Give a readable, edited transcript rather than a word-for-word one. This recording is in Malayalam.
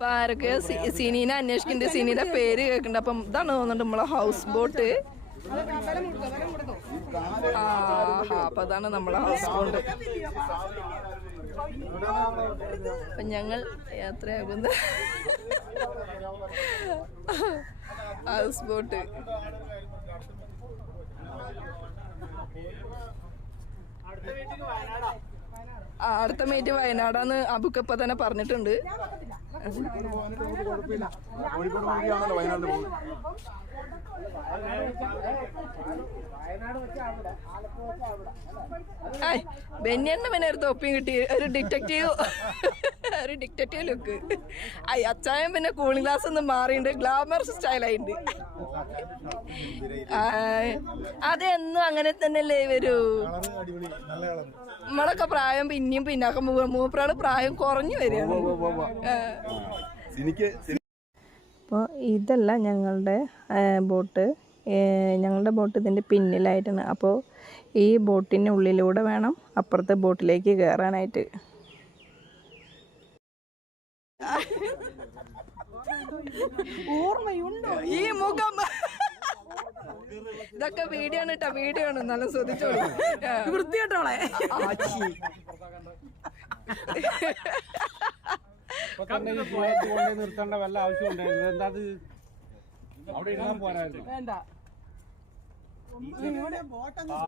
അപ്പൊ ആരൊക്കെ സിനീനെ അന്വേഷിക്കുന്നുണ്ട്. സിനിയുടെ പേര് കേൾക്കുന്നുണ്ട്. അപ്പം ഇതാണ് തോന്നുന്നുണ്ട് നമ്മളെ ഹൗസ് ബോട്ട്. അപ്പൊ അതാണ് നമ്മളെ ഹൗസ് ബോട്ട്. അപ്പൊ ഞങ്ങൾ യാത്രയാകുന്ന ഹൗസ് ബോട്ട്. അടുത്ത മീറ്റ് വയനാടാന്ന് അബുക്കപ്പ തന്നെ പറഞ്ഞിട്ടുണ്ട്. ബെന്യണ്ണ പിന്നെ ഒരു തൊപ്പിയും കിട്ടി. ഒരു ഡിറ്റക്റ്റീവ് ലുക്ക്. അച്ചായൻ പിന്നെ കൂളിംഗ് ഗ്ലാസ് ഒന്ന് മാറിയിട്ടുണ്ട്. ഗ്ലാമർ സ്റ്റൈലായിട്ടുണ്ട്. അതെന്നും അങ്ങനെ തന്നെയല്ലേ വരൂ. നമ്മളൊക്കെ പ്രായം പിന്നെയും പിന്നാക്കം മൂപ്പറാള് പ്രായം കുറഞ്ഞു വരികയാണ്. അപ്പോൾ ഇതല്ല ഞങ്ങളുടെ ബോട്ട്. ഞങ്ങളുടെ ബോട്ട് ഇതിൻ്റെ പിന്നിലായിട്ടാണ്. അപ്പോൾ ഈ ബോട്ടിൻ്റെ ഉള്ളിലൂടെ വേണം അപ്പുറത്തെ ബോട്ടിലേക്ക് കയറാനായിട്ട്. ഓർമ്മയുണ്ടോ ഈ മുഖം? ഇതൊക്കെ വീഡിയോ ആണ് കേട്ടോ, വീഡിയോ ആണ്. നല്ല ശ്രദ്ധിച്ചോളൂ, വൃത്തിയായിട്ടോളെ. നിർത്തേണ്ട വല്ല ആവശ്യം ഉണ്ടായിരുന്നു. എന്താ അവിടെ ഇടാൻ പോരായിരുന്നു. വേണ്ട.